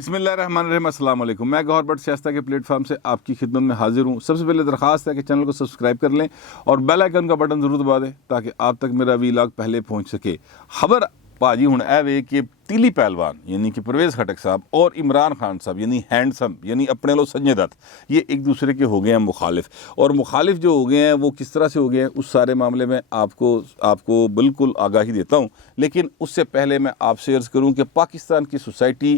بسم اللہ الرحمن الرحیم، السلام علیکم۔ میں گوہر بٹ شائستہ کے پلیٹ فارم سے آپ کی خدمت میں حاضر ہوں۔ سب سے پہلے درخواست ہے کہ چینل کو سبسکرائب کر لیں اور بیل آئیکن کا بٹن ضرور دبا دیں تاکہ آپ تک میرا ویلاگ پہلے پہنچ سکے۔ خبر پاجی ہوں اے وے کہ تیلی پہلوان یعنی کہ پرویز خٹک صاحب اور عمران خان صاحب یعنی ہینڈسم یعنی اپنے لو سنجے دت، یہ ایک دوسرے کے ہو گئے ہیں مخالف، اور مخالف جو ہو گئے ہیں وہ کس طرح سے ہو گئے ہیں اس سارے معاملے میں آپ کو بالکل آگاہی دیتا ہوں۔ لیکن اس سے پہلے میں آپ سے عرض کروں کہ پاکستان کی سوسائٹی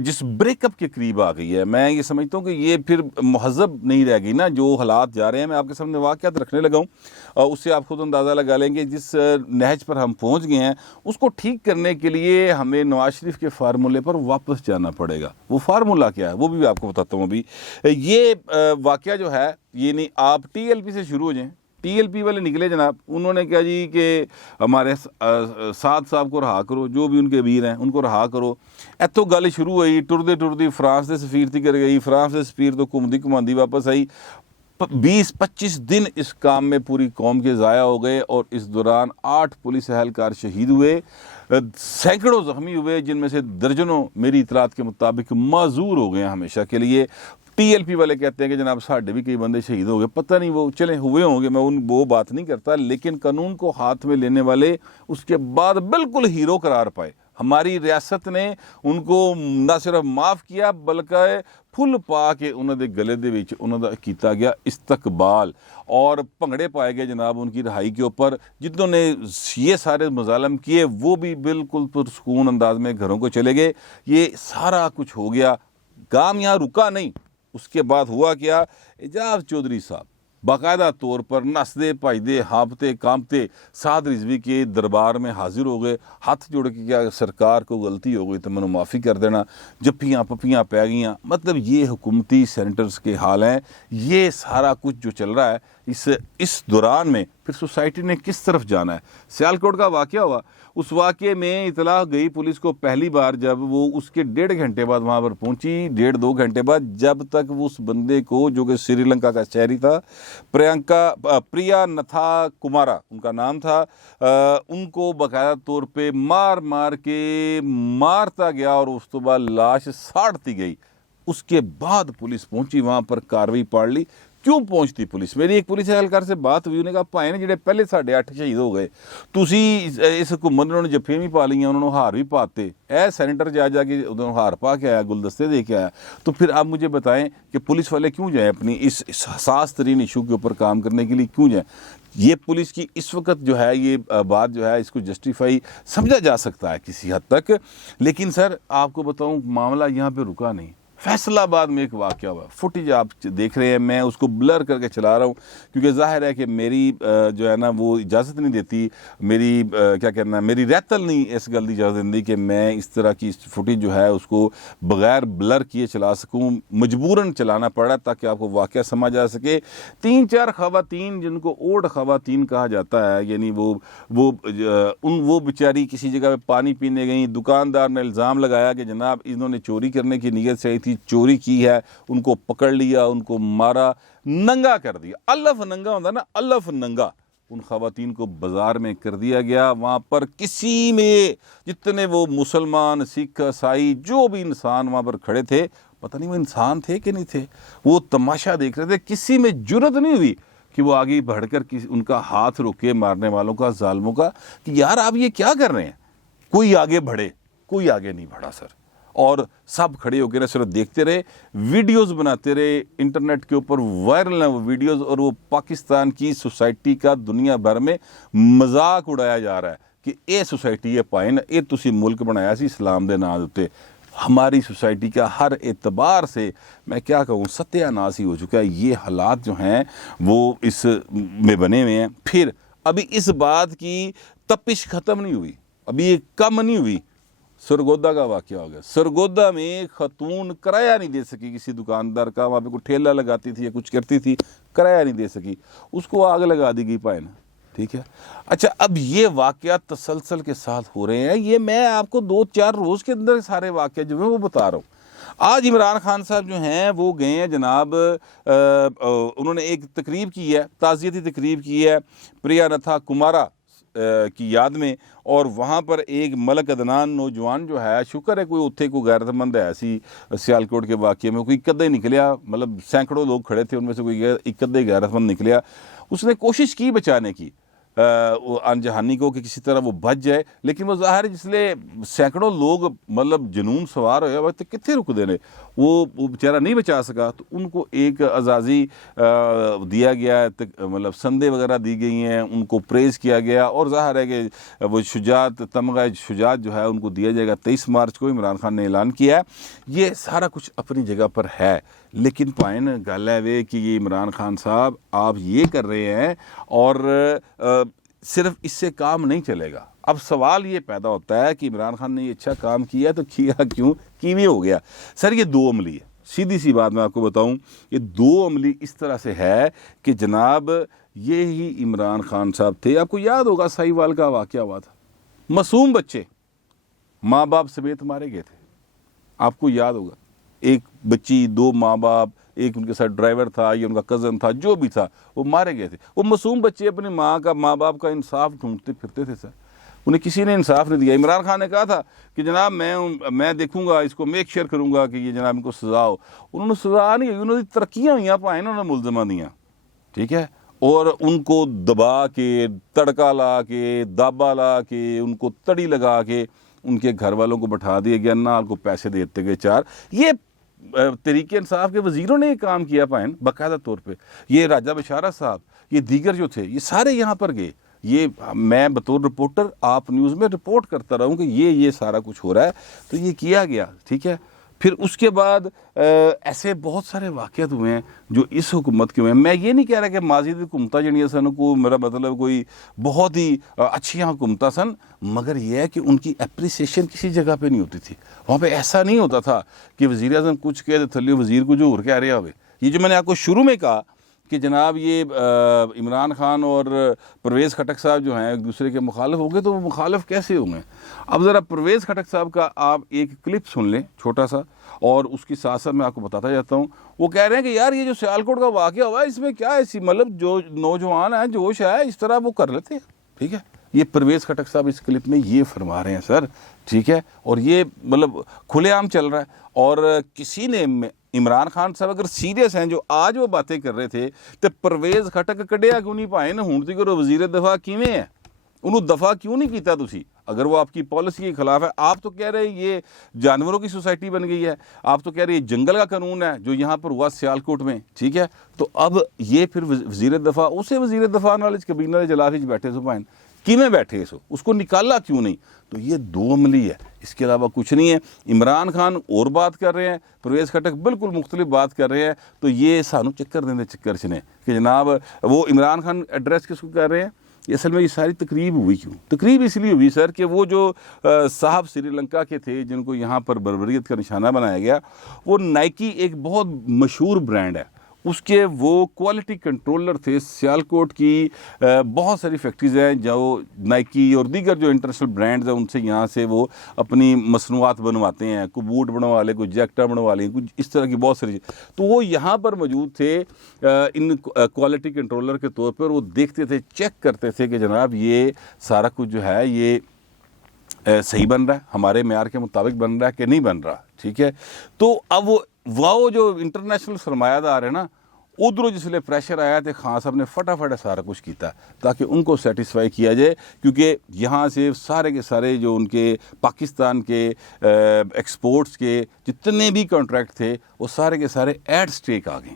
جس بریک اپ کے قریب آ گئی ہے، میں یہ سمجھتا ہوں کہ یہ پھر مہذب نہیں رہ گئی نا جو حالات جا رہے ہیں۔ میں آپ کے سامنے واقعات رکھنے لگا ہوں اور اس سے آپ خود اندازہ لگا لیں گے جس نہج پر ہم پہنچ گئے ہیں اس کو ٹھیک کرنے کے لیے ہمیں نواز شریف کے فارمولے پر واپس جانا پڑے گا۔ وہ فارمولہ کیا ہے وہ بھی آپ کو بتاتا ہوں۔ ابھی یہ واقعہ جو ہے یعنی آپ ٹی ایل پی سے شروع ہو جائیں۔ ٹی ایل پی والے نکلے جناب، انہوں نے کہا جی کہ ہمارے سعد صاحب کو رہا کرو، جو بھی ان کے امیر ہیں ان کو رہا کرو۔ ایتھوں گل شروع ہوئی، ٹردی فرانس دے سفیر تھی کر گئی، فرانس دے سفیر تو گھماندی واپس آئی۔ 20-25 دن اس کام میں پوری قوم کے ضائع ہو گئے اور اس دوران 8 پولیس اہلکار شہید ہوئے، سینکڑوں زخمی ہوئے، جن میں سے درجنوں میری اطلاعات کے مطابق معذور ہو گئے ہیں ہمیشہ کے لیے۔ ٹی ایل پی والے کہتے ہیں کہ جناب ساڈے بھی کئی بندے شہید ہو گئے، پتہ نہیں وہ چلے ہوئے ہوں گے، میں وہ بات نہیں کرتا، لیکن قانون کو ہاتھ میں لینے والے اس کے بعد بالکل ہیرو قرار پائے۔ ہماری ریاست نے ان کو نہ صرف معاف کیا بلکہ پھل پا کے انہوں دے گلے دے وچ انہوں دا کیتا گیا استقبال، اور بھنگڑے پائے گئے جناب ان کی رہائی کے اوپر۔ جتنوں نے یہ سارے مظالم کیے وہ بھی بالکل پرسکون انداز میں گھروں کو چلے گئے۔ یہ سارا کچھ ہو گیا، کام یہاں رکا نہیں۔ اس کے بعد ہوا کیا، اعجاز چودھری صاحب باقاعدہ طور پر نسدے بھجدے ہانپتے کانپتے سعد رضوی کے دربار میں حاضر ہو گئے، ہاتھ جوڑ کے کیا سرکار کو غلطی ہو گئی تو میں معافی کر دینا، جپیاں پپیاں پہ گئیاں۔ مطلب یہ حکومتی سینٹرز کے حال ہیں۔ یہ سارا کچھ جو چل رہا ہے اس دوران میں پھر سوسائٹی نے کس طرف جانا ہے۔ سیالکوٹ کا واقعہ ہوا، اس واقعے میں اطلاع گئی پولیس کو پہلی بار جب وہ اس کے 1.5 گھنٹے بعد وہاں پر پہنچی، 1.5-2 گھنٹے بعد، جب تک اس بندے کو جو کہ سری لنکا کا شہری تھا، پریا نتھا کمارا ان کا نام تھا، ان کو باقاعدہ طور پہ مار کے مارتا گیا اور اس تو بعد لاش ساڑتی گئی۔ اس کے بعد پولیس پہنچی، وہاں پر کاروائی پاڑ لی۔ کیوں پہنچتی پولیس؟ میری ایک پولیس اہلکار سے بات ہوئی، انہوں نے کہا پائے نے جڑے پہلے 8.5 شہید ہو گئے تسی اس حکومت نے جفے بھی پا لیاں، انہوں نے ہار بھی پاتے، اے سینیٹر جا کے انہوں نے ہار پا کے آیا، گلدستے دے کے آیا۔ تو پھر آپ مجھے بتائیں کہ پولیس والے کیوں جائیں اپنی اس حساس ترین ایشو کے اوپر کام کرنے کے لیے کیوں جائیں؟ یہ پولیس کی اس وقت جو ہے یہ بات جو ہے اس کو جسٹیفائی سمجھا جا سکتا ہے کسی حد تک، لیکن سر آپ کو بتاؤں معاملہ یہاں پہ رکا نہیں۔ فیصل آباد میں ایک واقعہ ہوا، فوٹیج آپ دیکھ رہے ہیں، میں اس کو بلر کر کے چلا رہا ہوں کیونکہ ظاہر ہے کہ میری جو ہے نا وہ اجازت نہیں دیتی، میری کیا کہنا ہے، میری ریتل نہیں اس گل کی اجازت دیتی کہ میں اس طرح کی فوٹیج جو ہے اس کو بغیر بلر کیے چلا سکوں، مجبوراً چلانا پڑا تاکہ آپ کو واقعہ سمجھ آ سکے۔ 3-4 خواتین جن کو اوڈ خواتین کہا جاتا ہے، یعنی وہ بیچاری کسی جگہ پہ پانی پینے گئیں، دکاندار نے الزام لگایا کہ جناب انہوں نے چوری کرنے کی نیت سے آئی تھی، چوری کی ہے، ان کو پکڑ لیا، ان کو مارا، ننگا کر دیا۔ الف ننگا ہوتا نا، الف ننگا ان خواتین کو بازار میں کر دیا گیا۔ وہاں پر کسی میں جتنے وہ مسلمان سکھ عیسائی جو بھی انسان وہاں پر کھڑے تھے، پتہ نہیں وہ انسان تھے کہ نہیں تھے، وہ تماشا دیکھ رہے تھے، کسی میں جرت نہیں ہوئی کہ وہ آگے بڑھ کر ان کا ہاتھ روکے مارنے والوں کا، ظالموں کا، کہ یار آپ یہ کیا کر رہے ہیں۔ کوئی آگے بڑھے، کوئی آگے نہیں بڑھا سر، اور سب کھڑے ہو کے نہ صرف دیکھتے رہے، ویڈیوز بناتے رہے، انٹرنیٹ کے اوپر وائرل ہیں وہ ویڈیوز، اور وہ پاکستان کی سوسائٹی کا دنیا بھر میں مذاق اڑایا جا رہا ہے کہ اے سوسائٹی پائے نا، اے تسی ملک بنایا سی اسلام دے نام تے۔ ہماری سوسائٹی کا ہر اعتبار سے میں کیا کہوں ستیہ ناس ہی ہو چکا ہے۔ یہ حالات جو ہیں وہ اس میں بنے ہوئے ہیں۔ پھر ابھی اس بات کی تپش ختم نہیں ہوئی، ابھی یہ کم نہیں ہوئی۔ سرگودا کا واقعہ ہو گیا، سرگودا میں خاتون کرایہ نہیں دے سکی کسی دکاندار کا، وہاں پہ کوئی ٹھیلا لگاتی تھی یا کچھ کرتی تھی، کرایہ نہیں دے سکی، اس کو آگ لگا دی گئی پائے نا، ٹھیک ہے۔ اچھا اب یہ واقعات تسلسل کے ساتھ ہو رہے ہیں، یہ میں آپ کو 2-4 روز کے اندر سارے واقعات جو ہیں وہ بتا رہا ہوں۔ آج عمران خان صاحب جو ہیں وہ گئے ہیں جناب، انہوں نے ایک تقریب کی ہے، تعزیتی تقریب کی ہے، پریا نتھا کمارا کی یاد میں، اور وہاں پر ایک ملک عدنان نوجوان جو ہے، شکر ہے کوئی اتھے کوئی غیرت مند ہے ایسی سیالکوٹ کے واقعے میں، کوئی اکدے نکلیا، مطلب سینکڑوں لوگ کھڑے تھے ان میں سے کوئی اکدے غیرت مند نکلیا، اس نے کوشش کی بچانے کی ان جہانی کو کہ کسی طرح وہ بچ جائے، لیکن وہ ظاہر ہے جس لیے سینکڑوں لوگ مطلب جنون سوار ہوئے وقت کتنے رک دینے، وہ بیچارہ نہیں بچا سکا، تو ان کو ایک اعزازی دیا گیا ہے، مطلب سندے وغیرہ دی گئی ہیں، ان کو پریز کیا گیا، اور ظاہر ہے کہ وہ شجاعت، تمغہ شجاعت جو ہے ان کو دیا جائے گا 23 مارچ کو، عمران خان نے اعلان کیا ہے۔ یہ سارا کچھ اپنی جگہ پر ہے، لیکن پائن گل ہے وہ کہ یہ عمران خان صاحب آپ یہ کر رہے ہیں اور صرف اس سے کام نہیں چلے گا۔ اب سوال یہ پیدا ہوتا ہے کہ عمران خان نے یہ اچھا کام کیا تو کیا کیوں، کیویں ہو گیا؟ سر یہ دو عملی ہے، سیدھی سی بات میں آپ کو بتاؤں، یہ دو عملی اس طرح سے ہے کہ جناب یہی عمران خان صاحب تھے، آپ کو یاد ہوگا ساہیوال کا واقعہ ہوا تھا، معصوم بچے ماں باپ سمیت مارے گئے تھے، آپ کو یاد ہوگا، ایک بچی، دو ماں باپ، ایک ان کے ساتھ ڈرائیور تھا یا ان کا کزن تھا، جو بھی تھا وہ مارے گئے تھے۔ وہ معصوم بچے اپنی ماں باپ کا انصاف ڈھونڈتے پھرتے تھے سر، انہیں کسی نے انصاف نہیں دیا۔ عمران خان نے کہا تھا کہ جناب میں دیکھوں گا اس کو، میک شیئر کروں گا کہ یہ جناب ان کو سزا ہو، انہوں نے سزا نہیں ہوئی، انہوں نے ترقیاں ہوئیں پائیں، انہوں نے ملزمہ دیا، ٹھیک ہے، اور ان کو دبا کے، تڑکا لا کے، دابا لا کے، ان کو تڑی لگا کے ان کے گھر والوں کو بٹھا دیا گیا، نہ ان کو پیسے دیتے گئے چار۔ یہ تحریک انصاف کے وزیروں نے یہ کام کیا پائن باقاعدہ طور پہ، یہ راجہ بشارت صاحب، یہ دیگر جو تھے، یہ سارے یہاں پر گئے۔ یہ میں بطور رپورٹر آپ نیوز میں رپورٹ کرتا رہا ہوں کہ یہ سارا کچھ ہو رہا ہے، تو یہ کیا گیا، ٹھیک ہے۔ پھر اس کے بعد ایسے بہت سارے واقعات ہوئے ہیں جو اس حکومت کے ہوئے ہیں۔ میں یہ نہیں کہہ رہا کہ ماضی دی حکومتاں جڑیاں سن کو میرا مطلب کوئی بہت ہی اچھیاں حکومتاں سن، مگر یہ ہے کہ ان کی اپریسیشن کسی جگہ پہ نہیں ہوتی تھی، وہاں پہ ایسا نہیں ہوتا تھا کہ وزیر اعظم کچھ کہے تو تھلے وزیر کو جو اور کہہ رہے ہوئے۔ یہ جو میں نے آپ کو شروع میں کہا کہ جناب یہ عمران خان اور پرویز خٹک صاحب جو ہیں ایک دوسرے کے مخالف ہو گئے، تو وہ مخالف کیسے ہوں گے؟ اب ذرا پرویز خٹک صاحب کا آپ ایک کلپ سن لیں چھوٹا سا، اور اس کی ساتھ ساتھ میں آپ کو بتاتا جاتا ہوں۔ وہ کہہ رہے ہیں کہ یار یہ جو سیالکوٹ کا واقعہ ہوا ہے اس میں کیا ایسی مطلب جو نوجوان ہیں، جوش ہے، اس طرح وہ کر لیتے ہیں، ٹھیک ہے۔ یہ پرویز خٹک صاحب اس کلپ میں یہ فرما رہے ہیں سر، ٹھیک ہے، اور یہ مطلب کھلے عام چل رہا ہے۔ اور کسی نے عمران خان صاحب اگر سیریس ہیں جو آج وہ باتیں کر رہے تھے، تو پرویز خٹک کڈیا کیوں نہیں پائے نا؟ ہوں تک وزیر دفاع کیویں ہے، انہوں دفاع کیوں نہیں کیتا تسی؟ اگر وہ آپ کی پالیسی کے خلاف ہے، آپ تو کہہ رہے ہیں یہ جانوروں کی سوسائٹی بن گئی ہے، آپ تو کہہ رہے ہیں یہ جنگل کا قانون ہے جو یہاں پر ہوا سیالکوٹ میں، ٹھیک ہے، تو اب یہ پھر وزیر دفاع، اسے وزیر دفاع نالج کابینہ دے جلاس وچ بیٹھے سو پائن کیویں بیٹھے سو، اس کو نکالا کیوں نہیں؟ تو یہ دو عملی ہے، اس کے علاوہ کچھ نہیں ہے۔ عمران خان اور بات کر رہے ہیں، پرویز خٹک بالکل مختلف بات کر رہے ہیں، تو یہ سانو چکر دیندے چکر چنے کہ جناب وہ عمران خان ایڈریس کس کو کر رہے ہیں؟ اصل میں یہ ساری تقریب ہوئی کیوں؟ تقریب اس لیے ہوئی سر کہ وہ جو صاحب سری لنکا کے تھے جن کو یہاں پر بربریت کا نشانہ بنایا گیا، وہ نائکی ایک بہت مشہور برانڈ ہے، اس کے وہ کوالٹی کنٹرولر تھے۔ سیالکوٹ کی بہت ساری فیکٹریز ہیں جو نائکی اور دیگر جو انٹرنیشنل برانڈز ہیں ان سے یہاں سے وہ اپنی مصنوعات بنواتے ہیں، کوئی بوٹ بنوا لے، کوئی جیکٹا بنوا لیں، کچھ اس طرح کی بہت ساری چیز، تو وہ یہاں پر موجود تھے ان کوالٹی کنٹرولر کے طور پر۔ وہ دیکھتے تھے، چیک کرتے تھے کہ جناب یہ سارا کچھ جو ہے یہ صحیح بن رہا ہے، ہمارے معیار کے مطابق بن رہا ہے کہ نہیں بن رہا، ٹھیک ہے۔ تو اب وہ جو انٹرنیشنل سرمایہ دار ہے نا، ادھروں جس لئے پریشر آیا تھے، خان صاحب نے فٹافٹ سارا کچھ کیتا تاکہ ان کو سیٹسفائی کیا جائے، کیونکہ یہاں سے سارے کے سارے جو ان کے پاکستان کے ایکسپورٹس کے جتنے بھی کانٹریکٹ تھے وہ سارے کے سارے ایٹ سٹیک آ گئے،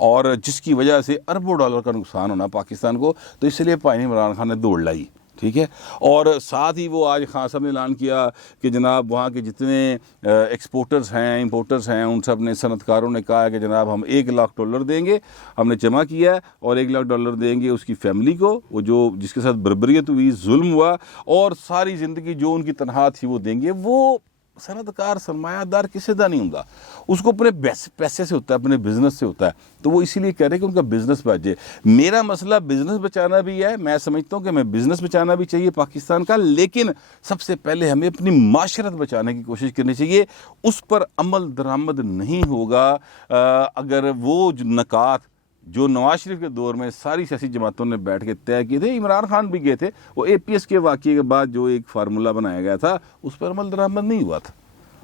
اور جس کی وجہ سے اربوں ڈالر کا نقصان ہونا پاکستان کو۔ تو اس لیے پائن عمران خان نے دوڑ لائی، ٹھیک ہے۔ اور ساتھ ہی وہ آج خان صاحب نے اعلان کیا کہ جناب وہاں کے جتنے ایکسپورٹرز ہیں، امپورٹرز ہیں، ان سب نے صنعت کاروں نے کہا ہے کہ جناب ہم $1,00,000 دیں گے، ہم نے جمع کیا ہے، اور $1,00,000 دیں گے اس کی فیملی کو، وہ جو جس کے ساتھ بربریت ہوئی، ظلم ہوا، اور ساری زندگی جو ان کی تنخواہ تھی وہ دیں گے۔ وہ صنعت کار سرمایہ دار کسی دا نہیں ہوتا، اس کو اپنے پیسے سے ہوتا ہے، اپنے بزنس سے ہوتا ہے، تو وہ اسی لیے کہہ رہے ہیں کہ ان کا بزنس بچے۔ میرا مسئلہ بزنس بچانا بھی ہے، میں سمجھتا ہوں کہ ہمیں بزنس بچانا بھی چاہیے پاکستان کا، لیکن سب سے پہلے ہمیں اپنی معاشرت بچانے کی کوشش کرنی چاہیے۔ اس پر عمل درآمد نہیں ہوگا اگر وہ جو نکات جو نواز شریف کے دور میں ساری سیاسی جماعتوں نے بیٹھ کے طے کیے تھے، عمران خان بھی گئے تھے، وہ اے پی ایس کے واقعے کے بعد جو ایک فارمولہ بنایا گیا تھا اس پر عمل درآمد نہیں ہوا تھا،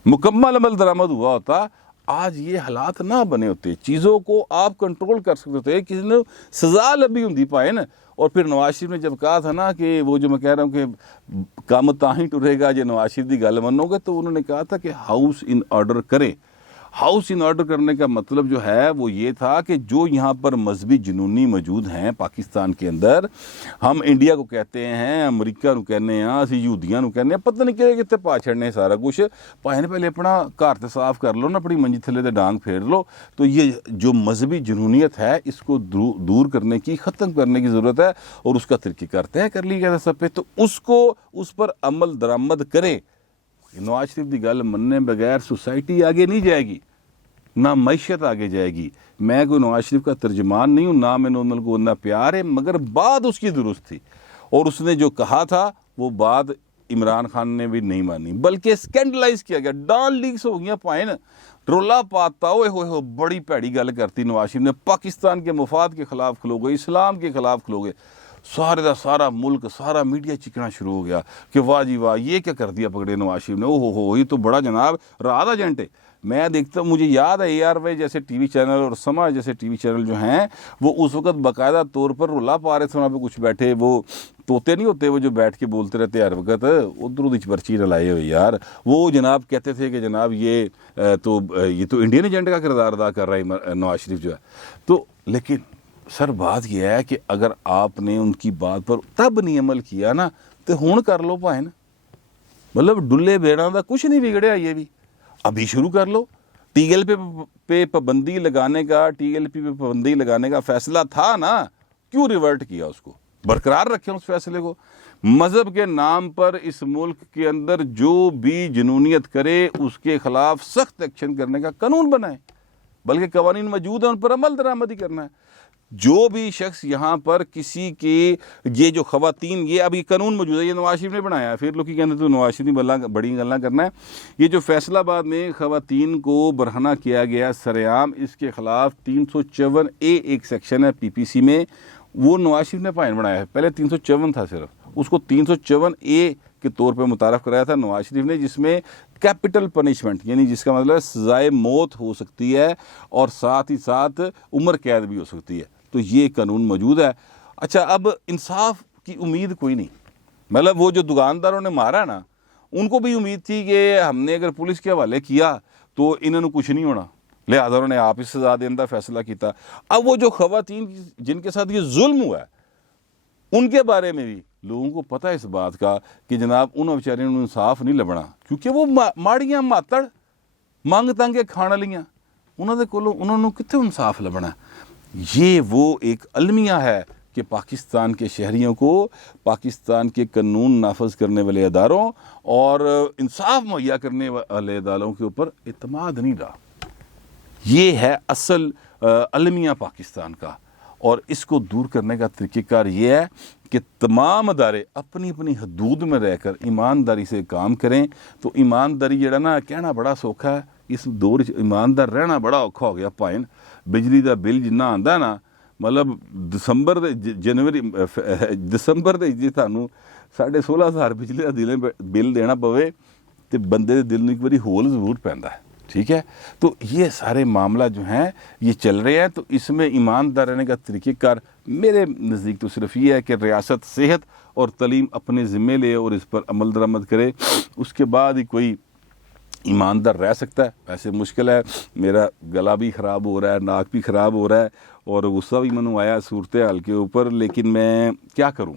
مکمل عمل درآمد ہوا ہوتا آج یہ حالات نہ بنے ہوتے، چیزوں کو آپ کنٹرول کر سکتے تھے، کسی نے سزا لبھی ہوں پائے نا۔ اور پھر نواز شریف نے جب کہا تھا نا کہ وہ جو میں کہہ رہا ہوں کہ کام تاہیں ٹرے گا جو نواز شریف دی گل منو گے، تو انہوں نے کہا تھا کہ ہاؤس ان آرڈر کریں۔ ہاؤس ان آرڈر کرنے کا مطلب جو ہے وہ یہ تھا کہ جو یہاں پر مذہبی جنونی موجود ہیں پاکستان کے اندر، ہم انڈیا کو کہتے ہیں، امریکہ نو کہنے ہیں، اسی یہودیاں نو کہنے ہیں، پتہ نہیں کہ کتے پا چھڑنے سارا کچھ، پائے پہلے اپنا گھر تے صاف کر لو نا، اپنی منجی تھلے تے ڈانگ پھیر لو۔ تو یہ جو مذہبی جنونیت ہے اس کو دور کرنے کی، ختم کرنے کی ضرورت ہے، اور اس کا طریقہ کرتے ہیں کر لی گیا تھا سب پہ، تو اس پر عمل درآمد کریں۔ نواز شریف دی گل مننے بغیر سوسائٹی آگے نہیں جائے گی، نہ معیشت آگے جائے گی۔ میں کوئی نواز شریف کا ترجمان نہیں ہوں، نہ میں نے کو اتنا پیار ہے، مگر بات اس کی درست تھی، اور اس نے جو کہا تھا وہ بات عمران خان نے بھی نہیں مانی، بلکہ اسکینڈلائز کیا گیا، ڈان لیکس ہو گیا پائیں نا، رولا پاتا ہوئے بڑی پیڑی گل کرتی نواز شریف نے، پاکستان کے مفاد کے خلاف کھلو گئے، اسلام کے خلاف کھلو گئے، سارے دا سارا ملک، سارا میڈیا چکنا شروع ہو گیا کہ واہ جی واہ یہ کیا کر دیا پکڑے نواز شریف نے، ہو یہ تو بڑا جناب رات ایجنٹ ہے۔ میں دیکھتا ہوں، مجھے یاد ہے اے آر وائی جیسے ٹی وی چینل اور سما جیسے ٹی وی چینل جو ہیں وہ اس وقت باقاعدہ طور پر رولا پا رہے تھے، وہاں پہ کچھ بیٹھے وہ طوطے نہیں ہوتے وہ جو بیٹھ کے بولتے رہتے ہر وقت، ادھر ادھر پرچی نہ لائے ہوئے یار، وہ جناب کہتے تھے کہ جناب یہ تو انڈین ایجنٹ کا کردار ادا کر رہا ہے نواز شریف جو ہے۔ تو لیکن سر بات یہ ہے کہ اگر آپ نے ان کی بات پر تب نہیں عمل کیا نا تو ہون کر لو پائے نا، مطلب ڈلے بیڑاں دا کچھ نہیں بگڑیا، یہ بھی ابھی شروع کر لو۔ ٹی ایل پہ پابندی لگانے کا، ٹی ایل پی پہ پابندی لگانے کا فیصلہ تھا نا، کیوں ریورٹ کیا؟ اس کو برقرار رکھیں اس فیصلے کو۔ مذہب کے نام پر اس ملک کے اندر جو بھی جنونیت کرے اس کے خلاف سخت ایکشن کرنے کا قانون بنائیں، بلکہ قوانین موجود ہیں ان پر عمل درآمد ہی کرنا ہے۔ جو بھی شخص یہاں پر کسی کے یہ جو خواتین، یہ ابھی قانون موجود ہے، یہ نواز شریف نے بنایا ہے، پھر لوگ کہتے ہیں تو نواز شریف بڑی گلاں کرنا ہے۔ یہ جو فیصلہ آباد میں خواتین کو برہنہ کیا گیا سرعام، اس کے خلاف 354A ایک سیکشن ہے پی پی سی میں، وہ نواز شریف نے پائن بنایا ہے، پہلے 354 تھا صرف، اس کو 354A کے طور پہ متعارف کرایا تھا نواز شریف نے، جس میں کیپٹل پنشمنٹ یعنی جس کا مطلب ہے سزائے موت ہو سکتی ہے اور ساتھ ہی ساتھ عمر قید بھی ہو سکتی ہے۔ تو یہ قانون موجود ہے۔ اچھا، اب انصاف کی امید کوئی نہیں، مطلب وہ جو دکانداروں نے مارا نا ان کو بھی امید تھی کہ ہم نے اگر پولیس کے حوالے کیا تو انہوں نے کچھ نہیں ہونا، لہٰذا انہوں نے آپ ہی سزا دینے کا فیصلہ کیتا۔ اب وہ جو خواتین جن کے ساتھ یہ ظلم ہوا ہے ان کے بارے میں بھی لوگوں کو پتہ ہے اس بات کا کہ جناب انہوں بیچارے انصاف نہیں لبنا، کیونکہ وہ ماڑیاں ماتڑ منگ تنگ کے کھان والیاں، انہوں نے کتنے انصاف لبنا۔ یہ وہ ایک المیہ ہے کہ پاکستان کے شہریوں کو پاکستان کے قانون نافذ کرنے والے اداروں اور انصاف مہیا کرنے والے اداروں کے اوپر اعتماد نہیں رہا۔ یہ ہے اصل المیہ پاکستان کا، اور اس کو دور کرنے کا طریقہ کار یہ ہے کہ تمام ادارے اپنی اپنی حدود میں رہ کر ایمانداری سے کام کریں۔ تو ایمانداری جڑا نا کہنا بڑا سوکھا ہے، اس دور ایماندار رہنا بڑا اوکھا ہو گیا پائن۔ بجلی دا بل جنہ آندا نا، مطلب دسمبر دے جی تھانوں 16,500 بجلی دا بل دینا پوے تو بندے دے دل میں ایک باری ہول ضرور پیندا ہے، ٹھیک ہے۔ تو یہ سارے معاملہ جو ہیں یہ چل رہے ہیں، تو اس میں ایماندار رہنے کا طریقہ کار میرے نزدیک تو صرف یہ ہے کہ ریاست صحت اور تعلیم اپنے ذمے لے اور اس پر عمل درآمد کرے، اس کے بعد ہی کوئی ایماندار رہ سکتا ہے۔ ویسے مشکل ہے، میرا گلا بھی خراب ہو رہا ہے، ناک بھی خراب ہو رہا ہے اور غصہ بھی منو آیا صورتحال کے اوپر، لیکن میں کیا کروں؟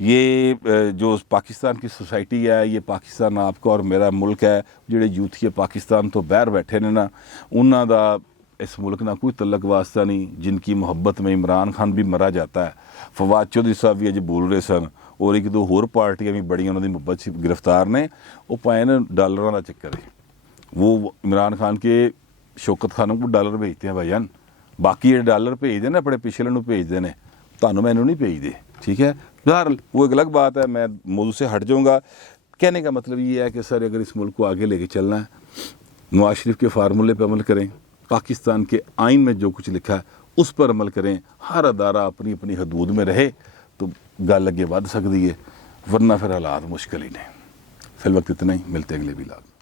یہ جو پاکستان کی سوسائٹی ہے، یہ پاکستان آپ کا اور میرا ملک ہے، جڑے یوتھ کے پاکستان تو باہر بیٹھے نے نا، انہاں دا اس ملک نہ کوئی تعلق واسطہ نہیں، جن کی محبت میں عمران خان بھی مرا جاتا ہے، فواد چودھری صاحب بھی اج بول رہے سن، اور ایک دو ہور پارٹیاں بھی بڑی انہوں دی محبت سے گرفتار نے، وہ پائے نا ڈالراں دا چکر ہے۔ وہ عمران خان کے شوکت خانوں کو ڈالر بھیجتے ہیں بھائی جان، باقی یہ ڈالر بھیجتے ہیں اپنے پچھلے نو بھیجتے ہیں، تانوں مینوں نہیں بھیجتے، ٹھیک ہے۔ بہرحال وہ ایک الگ بات ہے، میں موضوع سے ہٹ جاؤں گا۔ کہنے کا مطلب یہ ہے کہ سر اگر اس ملک کو آگے لے کے چلنا ہے، نواز شریف کے فارمولے پہ عمل کریں، پاکستان کے آئین میں جو کچھ لکھا ہے اس پر عمل کریں. ہر ادارہ اپنی اپنی حدود میں رہے تو گل اگے ود سکتی ہے, ورنہ پھر حالات مشکل ہی نہیں. فی الوقت اتنا ہی, ملتے ہیں اگلے ولاگ.